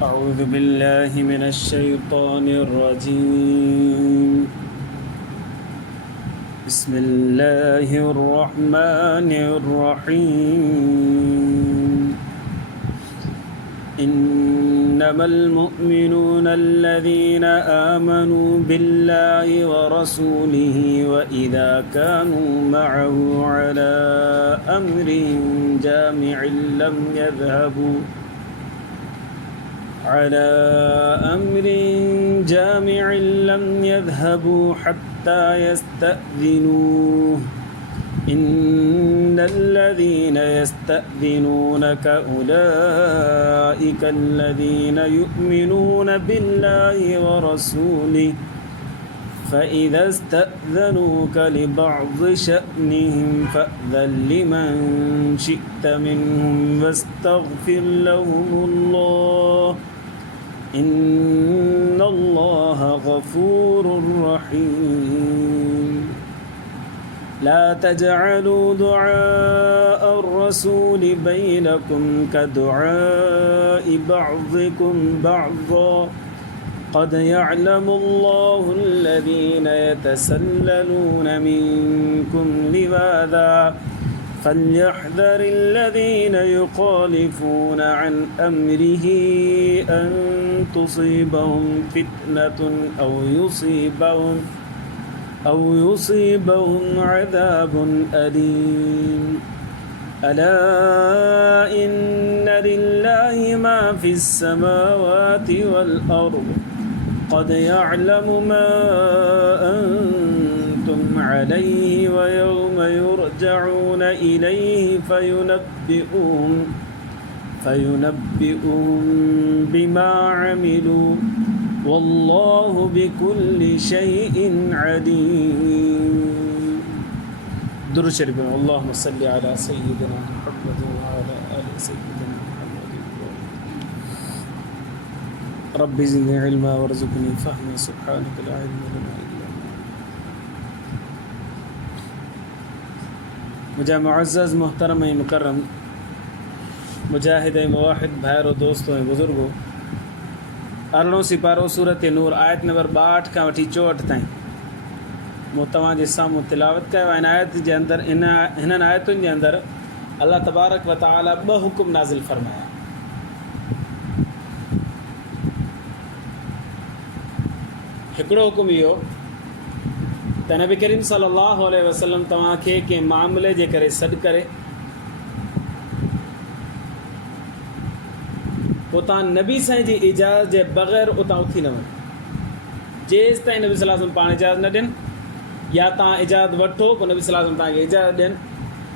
أعوذ بالله من الشيطان الرجيم. بسم الله الرحمن الرحيم. إنما المؤمنون الذين آمنوا بالله ورسوله وإذا كانوا معه على أمر جامع لم يذهبوا حتى يستأذنوه. إن الذين يستأذنونك أولئك الذين يؤمنون بالله ورسوله فإذا استأذنوك لبعض شأنهم فأذن لمن شئت منهم واستغفر لهم الله إن الله غفور رحيم. لا تجعلوا دعاء الرسول بينكم كدعاء بعضكم بعضا قد يعلم الله الذين يتسللون منكم لواذا فليحذر الذين يخالفون عن أمره أن تصيبهم فتنة أو يصيبهم عذاب أليم. ألا إن لله ما في السماوات والأرض قد يعلم ما أنتم عليه ويوم يرجعون إليه فينبئهم بما عملوا والله بكل شيء عليم. درود شريف. اللهم صل على سيدنا محمد وعلى آل سيدنا محمد. رب زدني علما وارزقني فهما سبحانك لا علم لنا إلا ما मुझे मुअज़्ज़ज़ मोहतरम मुकर्रम मुजाहिद मुवाहिद भाइरों दोस्तों ऐं बुज़ुर्गो, 18 सिपारो सूरत नूर आयत नंबर 62 खां वठी 64 ताईं मूं तव्हांजे साम्हूं तिलावत कयो। हिन आयत जे अंदरि हिननि आयतुनि जे अंदरि अल्लाह तबारक व तआला 2 हुकुम नाज़िल फ़रमाया। हिकिड़ो हुकुम इहो त नबी करीम सल्लल्लाहु अलैहि वसल्लम तव्हांखे कंहिं मामले जे करे सॾु करे पोइ तव्हां नबी साईं जी इजाज़त जे बग़ैर उतां उथी न वञो। जेसि ताईं नबी सल्लल्लाहु अलैहि वसल्लम पाण इजाज़त न ॾियनि या तव्हां इजाज़त वठो पोइ नबी सल्लल्लाहु अलैहि वसल्लम तव्हांखे इजाज़त ॾियनि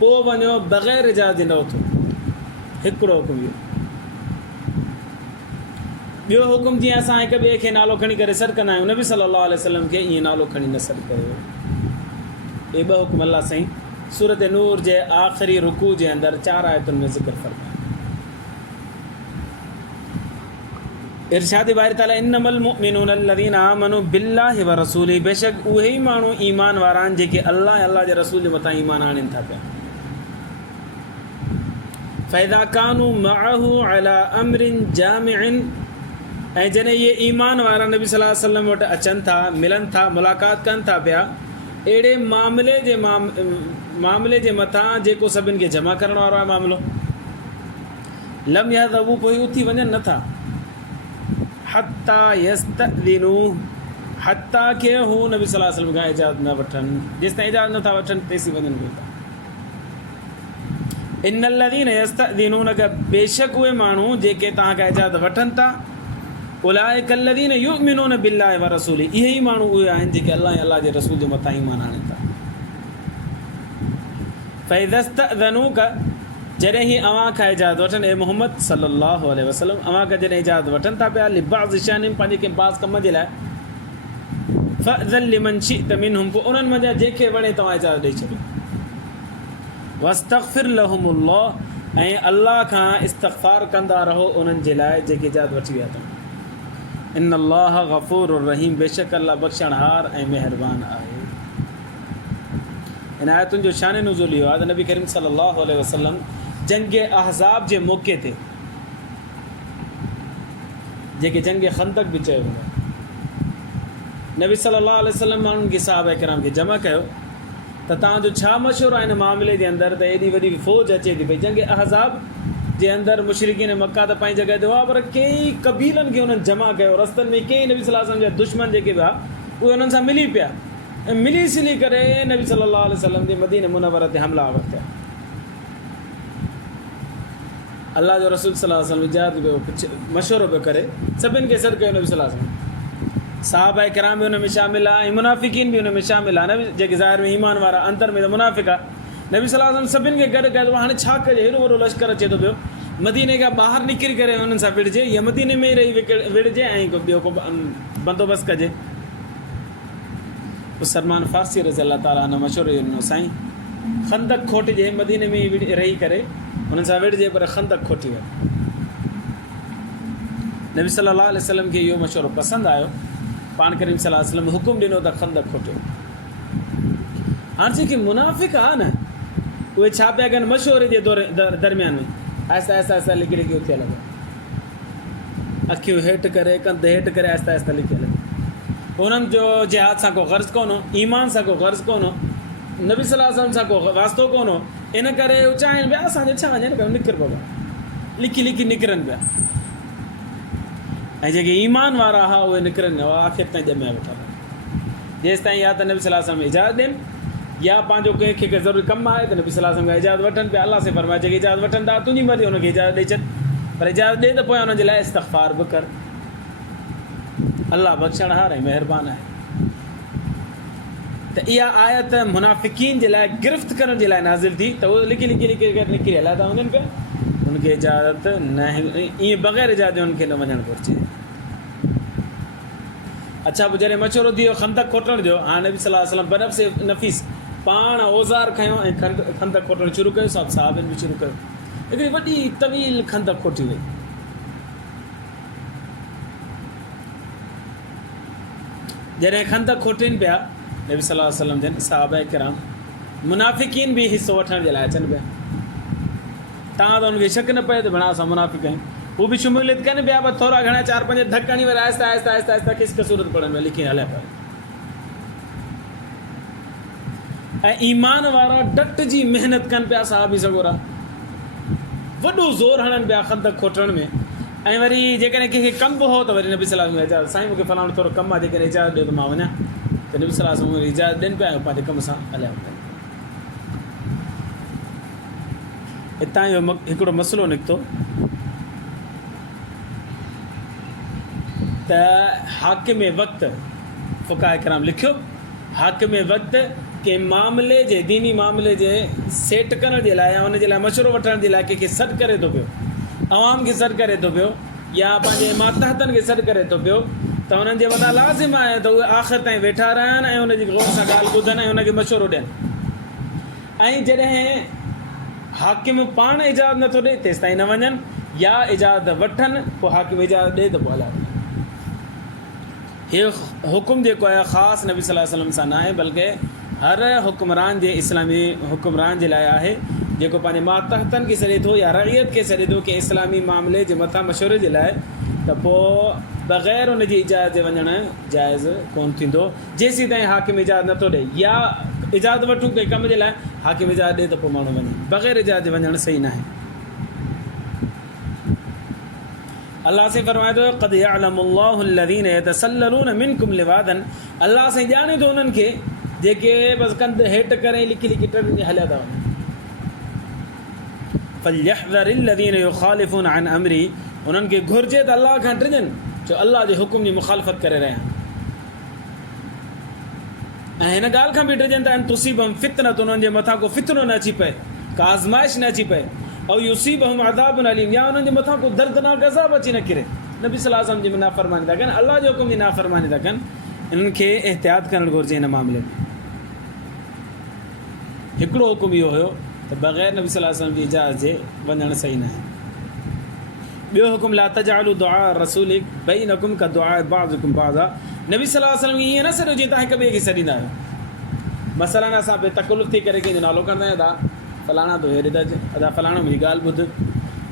पोइ वञो, बग़ैर इजाज़त जे न उथो। हिकिड़ो हुकुम इहो। ॿियो हुकुम, जीअं असां हिक ॿिए खे नालो खणी करे सॾु कंदा आहियूं, नबी सल्लल्लाहु अलैहि वसल्लम खे ईअं नालो खणी न सॾु कयो। इहे 2 हुकुम अल्लाह साईं सूरत नूर जे आख़िरी रुकू जे अंदरि 4 आयतुनि में ज़िक्र फ़रमायो। इरशाद बारी ताला इन्नमल मुमिनून अल्लज़ीना आमनू बिल्लाहि व रसूलिही, बेशक उहे ई माण्हू ईमान वारा आहिनि जेके अल्लाह ऐं अल्लाह जे रसूल जे मथां ईमान आणनि था पिया। फ़इज़ा कानू मअहू अला अम्रिन जामिअन, ऐं जॾहिं इहे ईमान वारा नबी सल्लल्लाहु अलैहि वसल्लम वटि अचनि था, मिलनि था, मुलाक़ात कनि था पिया, अहिड़े मामले जे मथां जेको सभिनि खे जमा करण वारो आहे मामिलो, लम यज़हबू, पोइ उथी वञनि नथा, हत्ता यस्तअज़िनू, हत्ता के हू नबी सल्लल्लाहु अलैहि वसल्लम खां इजाज़त न वठनि, जेसि ताईं इजाज़त नथा वठनि तेसीं वञनि कोन था। इन्नल्लज़ीन यस्तअज़िनूनक, बेशक उहे माण्हू जेके तव्हां खां इजाज़त वठनि था, उलाइक अल्लज़ीन युमिनून बिल्लाहि व रसूलिही, इहे ई माण्हू उहे आहिनि जेके अल्लाह ऐं अल्लाह जे रसूल जे मथां ईमान आणनि था। फ़इज़ा इस्तअज़नूक, जॾहिं ही अव्हां खां इजाज़त वठनि, ए मोहम्मद सल्लल्लाहु अलैहि वसल्लम, अव्हां खां जॾहिं इजाज़त वठनि था पिया, लिबाज़ शानिन, पंहिंजे कंहिं बाज़ कम जे लाइ, फ़अज़न लिमन शिअत मिनहुम, पोइ उन्हनि मंझां जंहिंखे वणे तव्हां इजाज़त ॾेई छॾियो। वस्तग़फिर लहुमुल्लाह, ऐं अल्लाह खां इस्तग़फ़ार कंदा रहो उन्हनि जे लाइ जेके इजाज़त वठी विया अथनि। इन अल्लाह गफ़ूर रहीम, बेशक अल्लाह बख़्शणहार ऐं महिरबान आहे। इन आयतुनि जो शान नुज़ूल इहो आहे त नबी करीम सल्लल्लाहु अलैहि वसल्लम जंग अहज़ाब जे मौक़े ते जेके जंग खंदक बि चयो वेंदो आहे। नबी सल्लल्लाहु अलैहि वसल्लम माण्हुनि खे सहाबा किराम खे जमा कयो त तव्हांजो छा मशवरो आहे हिन मामले जे अंदरि त एॾी वॾी फ़ौज अचे थी पई। जंग अहज़ाब जे अंदरि मुशरिकीन मक्का त पंहिंजी जॻह ते हुआ, पर कई क़बीलनि खे हुननि जमा कयो। रस्तनि में कई नबी सल्लल्लाहु अलैहि वसल्लम जा दुश्मन जेके हुआ उहे हुननि सां मिली पिया ऐं मिली सिली करे नबी सल्लल्लाहु अलैहि वसल्लम जे मदीने मुनव्वर ते हमला वरिता। अल्लाह जो रसूल सल्लल्लाहु अलैहि वसल्लम इजाज़त पियो मशवरो पियो करे, सभिनि खे सॾु कयो नबी सल्लल्लाहु अलैहि वसल्लम। साहबा किराम बि हुन में शामिल आहे ऐं मुनाफ़िकीन बि हुन में शामिल आहे। नबी जेके ज़ाहिर में ईमान वारा, अंतर में त मुनाफ़िक आहे। नबी सल्लल्लाहु अलैहि वसल्लम सभिनि खे गॾु कयो। हाणे छा कजे, हेॾो वॾो लश्कर अचे थो पियो, मदीने खां ॿाहिरि निकिरी करे हुननि सां विढ़जे या मदीने में ई रही विढ़जे ऐं ॿियो को बंदोबस्तु कजे। सलमान फ़ारसी रज़ी अल्लाह ताला हिन मशवरो ॾिनो, साईं खंदक खोटिजे, मदीने में ई रही करे हुननि सां विढ़जे, पर खंदक खोटी वई। नबी सल्लल्लाहु अलैहि वसल्लम खे इहो मशवरो पसंदि आयो। पाण करीम सल्लल्लाहु अलैहि वसल्लम हुकुम ॾिनो त खंदक खोटियो। हाणे जेके मुनाफ़िक आहे न, उहे छा पिया कनि, मशवरे जे दरमियान में आहिस्ता आहिस्ता आहिस्ता लिकी लिकी उथिया लॻा, अखियूं हेठि करे, कंध हेठि करे आहिस्ता आहिस्ता लिकिया लॻा। उन्हनि जो जिहाद सां को गर्ज़ कोन हो, ईमान सां को गर्ज़ कोन हो, नबी सल्लल्लाहु अलैहि वसल्लम सां को वास्तो कोन हो। इन करे चाहिनि पिया असांजो छा वञनि पिया, निकिर पिया, लिकी लिकी निकिरनि पिया। ऐं जेके ईमान वारा हुआ उहे निकिरनि आख़िर ताईं ॼमिया वेठा हुआ। जेसि ताईं या त नबी सल्लल्लाहु अलैहि वसल्लम इजाज़त ॾियनि या पंहिंजो कंहिंखे ज़रूरी कमु आहे त नबी सल्लल्लाहु अलैहि वसल्लम इजाज़त वठनि पिया। अलाह से फरमाए जेके इजाज़त वठनि था तुंहिंजी मर्ज़ी, हुनखे इजाज़त ॾेई छॾ, पर इजाज़त ॾे त पोइ हुनजे लाइ इस्तग़फ़ार बि कर। अलाह बख़्शणहार ऐं महिरबान आहे। त इहा आयत मुनाफ़िकीन जे लाइ गिरफ़्त करण जे लाइ नाज़िल थी त उहे लिकी लिकी लिकी करे निकिरी हलिया था वञनि पिया। हुनखे इजाज़त न, ईअं बग़ैर इजाज़त हुनखे न वञणु घुरिजे। अच्छा, पोइ जॾहिं मशवरो थी वियो खंदक खोटण जो, हाणे नबी सल्लल्लाहु अलैहि वसल्लम बनफ़्स नफ़ीस पाण औज़ार खयो ऐं खंदक खोटणु शुरू कयो। सभु साहबनि बि शुरू कयो। हिकिड़ी वॾी तवील खंदक खोटी वई। जॾहिं खंदक खोटीनि पिया, नबी सल्लल्लाहु अलैहि वसल्लम जन साहबा किराम मुनाफ़िकीन बि हिसो वठण जे लाइ अचनि पिया। तव्हां त हुनखे शक न पए त भणा असां मुनाफ़िक आहियूं। हू बि शुमूलियत कनि पिया, पर थोरा घणा 4-5 धक हणी वरी आहिस्ता आहिस्ता आहिस्ता आहिस्ता किसक सूरत पढ़नि पिया, लिखी हलिया पिया। ऐं ईमान वारा डट जी महिनत कनि पिया। साहबी सगोरा वॾो ज़ोर हणनि पिया खंदक खोटण में। ऐं वरी जेकॾहिं कंहिंखे कमु बि हो त वरी नबी सल्लल्लाहु अलैहि वसल्लम इजाज़त, साईं मूंखे फलाणो थोरो कमु आहे, जेकॾहिं इजाज़त ॾियो त मां वञा, त नबी सल्लल्लाहु अलैहि वसल्लम इजाज़त ॾियनि पिया ऐं पंहिंजे कम सां हलिया पिया। हितां जो हिकिड़ो मसइलो निकितो त हाकिम वक़्त, फ़ुक़हा किराम लिखियो, हाकिम वक़्त के मामले जे, दीनी मामले जे सेट करण जे लाइ या हुन जे लाइ मशवरो वठण जे लाइ कंहिंखे सॾु करे थो पियो, अवाम खे सॾु करे थो पियो या पंहिंजे मातहतनि खे सॾु करे थो पियो, त हुननि जे वॾा लाज़िम आहे त उहे आख़िर ताईं वेठा रहनि ऐं हुनजी गौर सां ॻाल्हि ॿुधनि ऐं हुनखे मशवरो ॾियनि। ऐं जॾहिं हाकिम पाण इजाज़त नथो ॾिए तेसि ताईं न वञनि, या इजाज़त वठनि पोइ हाकिम इजाज़त ॾिए त पोइ हलिया वञनि। हीउ हुकुम जेको आहे ख़ासि नबी सल्लल्लाहु अलैहि वसल्लम सां न आहे, बल्कि हर हुक्मरान जे, इस्लामी हुक्मरान जे लाइ आहे जेको पंहिंजे मातहतनि खे सॾे थो या रइयत खे सॾे थो कंहिं इस्लामी मामले जे मथां मशवरे जे लाइ, त पोइ बग़ैर हुनजी इजाज़त जे वञणु जाइज़ कोन थींदो जेसीं ताईं हाकिम इजाज़त नथो ॾिए। या इजाज़त वठूं कंहिं कम जे लाइ, हाकिम इजाज़त ॾिए त पोइ माण्हू वञे, बग़ैर इजाज़त जे वञणु सही न आहे। अल्लाह से फरमाए थो क़द यअलमुल्लाहु अल्लज़ीन यतसल्ललून मिनकुम लिवादन, अल्लाह से ॼाणे थो उन्हनि खे जेके बसि कंध हेठि करे लिकी लिकी टरनि हलिया था वञनि। फल्यहज़रिल्लज़ीन युख़ालिफ़ून अन अमरी, उन्हनि खे घुरिजे त अल्लाह खां टिजनि जो अल्लाह जे हुकुम जी मुखालफ़त करे रहिया आहिनि। ऐं हिन ॻाल्हि खां बि टिजनि त तुसीबहुम फितनत, उन्हनि जे मथां को फितनो न अची पए, का आज़माइश न अची पए, ऐं युसीबहुम अज़ाबुन अलीम, या उन्हनि जे मथां को दर्दनाक अज़ाब अची न किरे। नबी सल्लल्लाहु अलैहि वसल्लम जी नाफ़रमानी था कनि, अल्लाह जे हुकुम जी नाफ़रमानी था कनि, इन्हनि खे एहतियात करणु घुरिजे हिन मामले में। हिकिड़ो हुकुम इहो हुयो त बग़ैर नबी सल्लल्लाहु अलैहि वसल्लम जी इजाज़त जे वञणु सही न आहे। ॿियो हुकुम ला तजअलू दुआ रसूल बैनकुम का दुआ बाज़ुकुम बाज़ा, नबी सल्लल्लाहु अलैहि वसल्लम ईअं न सॾो जीअं तव्हां हिक ॿिए खे सॾींदा आहियो। मसलन असां बेतकल्लुफ़ थी करे कंहिंजो नालो खणंदा आहियूं, अदा फलाणा तो हेॾे त अदा फलाणो मुंहिंजी ॻाल्हि ॿुध।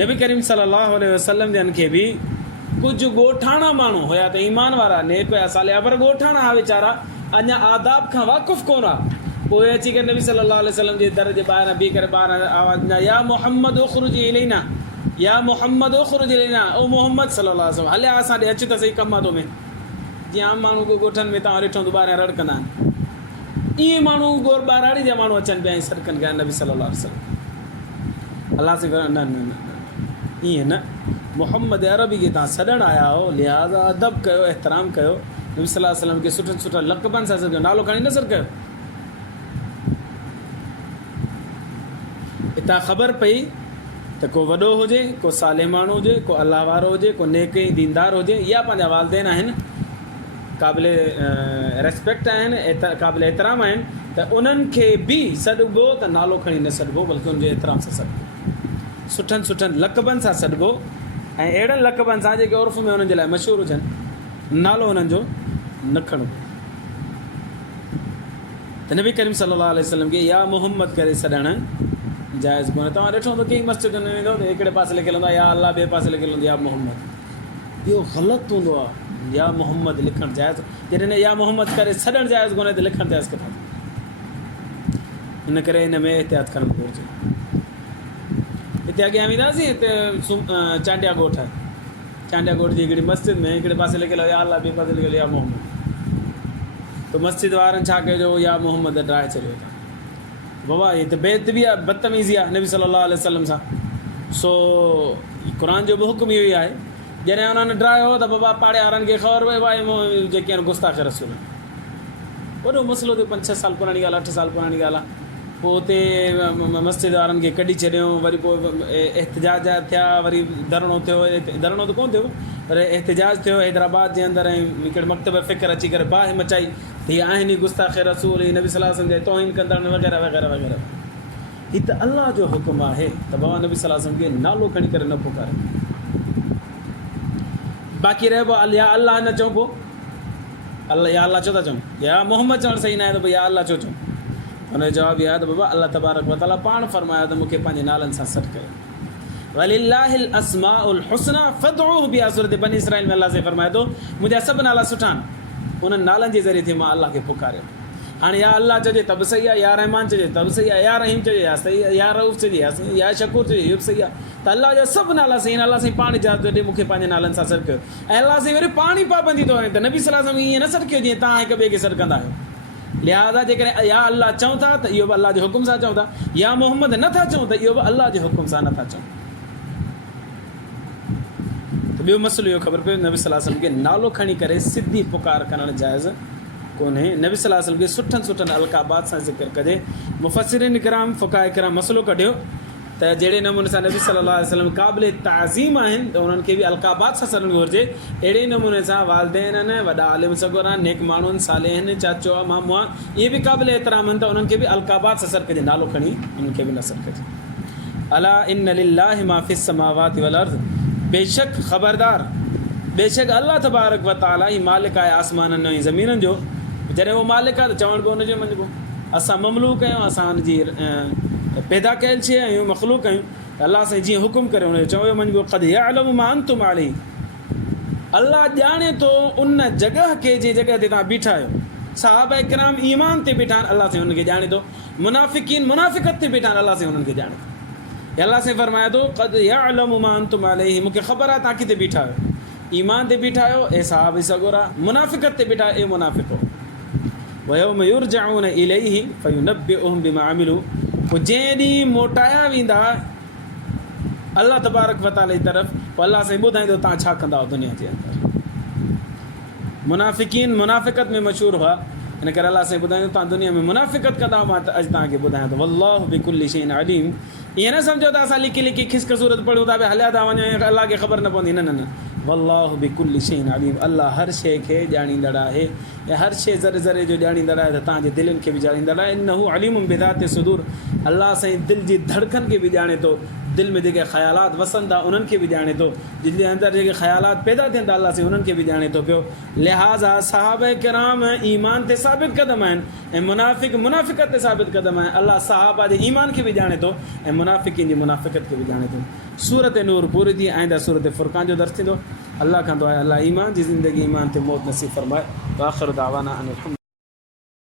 नबी करीम सल्लल्लाहु अलैहि वसल्लम जन खे बि कुछ ॻोठाणा माण्हू हुया त ईमान वारा नेक हुया सालिहा, पर ॻोठाणा हुआ वीचारा अञा आदाब खां वाक़ुफ़ु कोन हुआ। पोइ अची करे नबी सल्लल्लाहु अलैहि वसल्लम जे दर जे ॿाहिरां बीह करे ॿाहिरां आवाज़ ॾिना, या मोहम्मद उख़रुज इलैना, या मोहम्मद उख़रुज इलैना, ओ मोहम्मद सल्लल्लाहु अलैहि वसल्लम हलिया असां ॾे अच त सही कमातो में। जीअं आम माण्हू को ॻोठनि में तव्हां ॾिठो त ॿाहिरां रड़कंदा आहिनि, ईअं माण्हू गोर ॿाराड़ी जा माण्हू अचनि पिया ऐं सड़कनि कया नबी सल्लल्लाहु अलैहि वसल्लम। अलाह से न न न ईअं न, मोहम्मद अरबी खे तव्हां सॾणु आया हो, लिहाज़ा अदब कयो, एहतराम कयो। नबी सल्लल्लाहु अलैहि वसल्लम खे सुठनि सुठा लक़बनि सां सॾियो, नालो खणी न सॾु कयो। हितां ख़बर पई त को वॾो हुजे, को साले माण्हू हुजे, को अलाह वारो हुजे, को नेक दीनदार हुजे, या पंहिंजा वालदेन आहिनि, क़ाबिल रेस्पेक्ट आहिनि, क़ाबिल एतिराम आहिनि, त उन्हनि खे बि सॾिबो त नालो खणी न सॾिबो, बल्कि उनजे एतिराम सां सॾिबो, सुठनि सुठनि लक़बनि सां सॾिबो, ऐं अहिड़नि लक़बनि सां जेके उर्फ़ में उन्हनि जे लाइ मशहूरु हुजनि, नालो उन्हनि जो न खणिबो। त नबी करीम सल्लल्लाहु अलैहि वसल्लम खे या मोहम्मद करे सॾणु जाइज़ कोन्हे। तव्हां ॾिठो त कई मस्जिदुनि में वेंदो त हिकिड़े पासे लिखियलु हूंदो आहे या अलाह, ॿिए पासे लिखियलु हूंदो या मोहम्मद। इहो ग़लति हूंदो आहे, या मोहम्मद लिखणु जाइज़, जॾहिं या मोहम्मद करे सॾणु जाइज़ कोन्हे त लिखणु जाइज़ किथां? हिन करे हिन में एहतियात करणु घुरिजे। हिते अॻियां वेंदासीं, हिते चांडिया ॻोठ आहे, चांडिया ॻोठ जी हिकिड़ी मस्जिद में हिकिड़े पासे लिखियलु या अलाह, ॿिए पासे लिखियलु या मोहम्मद। त मस्जिद वारनि छा कयो, या मोहम्मद ड्राए छॾियो था। बाबा हीअ त बेअदबी आहे, बदतमीज़ी आहे नबी सल्लल्लाहु अलैहि वसल्लम सां। सो क़ुर जो बि हुकुम इहो ई आहे, जॾहिं उन्हनि ड्रायो त बाबा पाड़े वारनि खे ख़बर पई भाई जेके आहिनि गुस्ताख़ रसूल। वॾो मसइलो थियो, 5-6 साल पुराणी ॻाल्हि, 8 साल पुराणी ॻाल्हि आहे। पोइ हुते मस्जिद वारनि खे कढी छॾियऊं, वरी पोइ एहतिजाज थिया, वरी धरणो थियो, धरणो त कोन थियो पर एहतिजाज थियो हैदराबाद जे अंदरि, ऐं हिकिड़े मकतब फ़िक्र अची करे बाहि मचाई, हीअ आहिनि गुस्ताख़ रसूल, हीअ नबी सल्लल्लाहु अलैहि वसल्लम जे तौहीन कंदड़ वग़ैरह वग़ैरह वग़ैरह। हीअ त अलाह जो हुकुम आहे त बाबा नबी सल्लल्लाहु अलैहि वसल्लम खे नालो खणी करे न पुकारे। बाक़ी रहिबो या अलाह न चऊं, पोइ अलाह या अलाह छो था चऊं, या मोहम्मद चवणु सही न आहे त भई या अलाह छो चऊं? हुनजो जवाबु इहो आहे त बाबा अलाह तबारक व तआला पाण फरमायो त मूंखे पंहिंजे नालनि सां सॾु कयो, वलिल्लाहिल अस्माउल हुस्ना फदउहु बिहा। सूरत बनी इसराइल में अलाह से फरमाए थो, मुंहिंजा सभु नाला सुठा आहिनि, उन्हनि नालनि जे ज़रिए मां अलाह खे पुकारियो। हाणे या अलाह चइजे त बि सही आहे, या रहमान चइजे त बि सही आहे, या रहीम चइजे या सही आहे, या रऊफ़ चइजे या शकूर चइजे इहो बि सही आहे। त अलाह जा सभु नाला सही आहिनि। अलाह साईं पाण इजाज़त ॾे मूंखे पंहिंजे नालनि सां सॾु कयो, ऐं अलाह साईं वरी पाण ई पाबंदी थो हणे त नबी सल्लल्लाहु अलैहि वसल्लम ईअं न सॾु कयो जीअं तव्हां हिक ॿिए खे सॾु कंदा आहियो। लिहाज़ा जेकॾहिं या अलाह चऊं था त इहो बि अलाह जे हुकुम सां चऊं था, या मोहम्मद नथा चऊं त इहो बि अलाह जे हुकुम सां नथा चऊं। त ॿियो मसइलो इहो ख़बर पियो, नबी सल्लल्लाहु अलैहि वसल्लम खे नालो खणी करे सिधी पुकार करणु जाइज़ कोन्हे। नबी सल्लल्लाहु अलैहि वसल्लम खे सुठनि सुठनि अलक़ाबात सां ज़िक्र कजे। मुफ़स्सिरीन किराम, फ़ुक़हा किराम मसइलो कढियो त जहिड़े नमूने सां नबी सल्लल्लाहु अलैहि वसल्लम क़ाबिल ताज़ीम आहिनि त उन्हनि खे बि अलक़ाबात सां सॾणु घुरिजे। अहिड़े नमूने सां वालदेन आहिनि, वॾा आलिम सगोर आहिनि, नेक माण्हू आहिनि, साले आहिनि, चाचो आहे, मामू आहे, इहे बि क़ाबिल एतिराम आहिनि त उन्हनि खे बि अलक़ाबात सां सॾु कजे, नालो खणी उन्हनि खे बि न सॾु कजे। अला इन्न लिल्लाहि मा फ़िस समावाति वल अर्ज़, बेशक ख़बरदार, बेशक अल्लाह तबारक व तआला ई मालिक आहे आसमाननि ऐं ज़मीननि जो। जॾहिं उहो मालिक आहे त चवण बि हुनजो मञिबो। असां ममलूक आहियूं, असां हुनजी पैदा कयल शइ आहियूं, मख़लूक आहियूं। अलाह साईं जीअं हुकुम करे हुनजो चयो मञिबो। क़द यअलमु मा अंतुम अलैहि, अलाह ॼाणे थो उन जॻह खे जंहिं जॻह ते तव्हां बीठा आहियो। सहाबा किराम ईमान ते बीठा आहिनि, अलाह साईं हुनखे ॼाणे थो। मुनाफ़िकीन मुनाफ़िक़त ते बीठा आहिनि, अलाह साईं हुननि खे ॼाणे थो। अलाह साईं फरमाए थो क़द यअलमु मा अंतुम अलैहि, मूंखे ख़बर आहे तव्हां किथे बीठा आहियो। ईमान ते बीठा आहियो ए सहाबी सगोरा, मुनाफ़िक़त ते बीठा ए मुनाफ़िक़ो। वयौम युरजऊन इलैहि फयुनब्बिउहुम बिमा अमिलू, पोइ जंहिं ॾींहुं मोटाया वेंदा अल्लाह तबारक व तआला जी तरफ़, पोइ अल्लाह साईं ॿुधाईंदो तव्हां छा कंदा दुनिया जे अंदरि। मुनाफ़िकीन मुनाफ़िक़त में मशहूरु हुआ, इन करे अल्लाह साईं ॿुधाईंदो तव्हां दुनिया में मुनाफ़िक़त कंदा, मां त अॼु तव्हांखे ॿुधायां थो। वल्लाहु बिकुल्लि शैइन अलीम। ईअं न सम्झो त असां लिकी लिकी खिसक सूरत पढ़ूं था, हलिया था वञूं, अल्लाह खे ख़बर न पवंदी। न न न, वल्लाहु बिकुल्लि शैइन अलीम। अल्लाह हर शइ खे ॼाणींदड़ आहे, ऐं हर शइ ज़रे ज़रे जो ॼाणींदड़ आहे, त तव्हांजे दिलनि खे बि ॼाणींदड़ आहे। इन्नहु अलीमुम बिज़ाति सुदूर, अल्लाह साईं दिलि जी धड़कन खे बि ॼाणे थो, दिल में जेके ख़्यालात वसनि था उन्हनि खे बि ॼाणे थो, दिलि जे अंदरि जेके ख़्यालात पैदा थियनि था अलाह से उन्हनि खे बि ॼाणे थो पियो। लिहाज़ा सहाबा किराम ईमान ते साबित क़दम आहिनि ऐं मुनाफ़िक़त ते साबित क़दम आहिनि। अलाह सहाबा जे ईमान खे बि ॼाणे थो ऐं मुनाफ़िक़ीन जी मुनाफ़िक़त खे बि ॼाणे थो। सूरत नूर पूरी थी, आईंदा सूरत फ़ुरक़ान जो दर्स थींदो। अल्लाह खां दुआ आहे अल्लाह ईमान जी ज़िंदगी ईमान ते मौत नसीब फ़रमाए। आख़िर दावाना अनिल हम्दुलिल्लाह।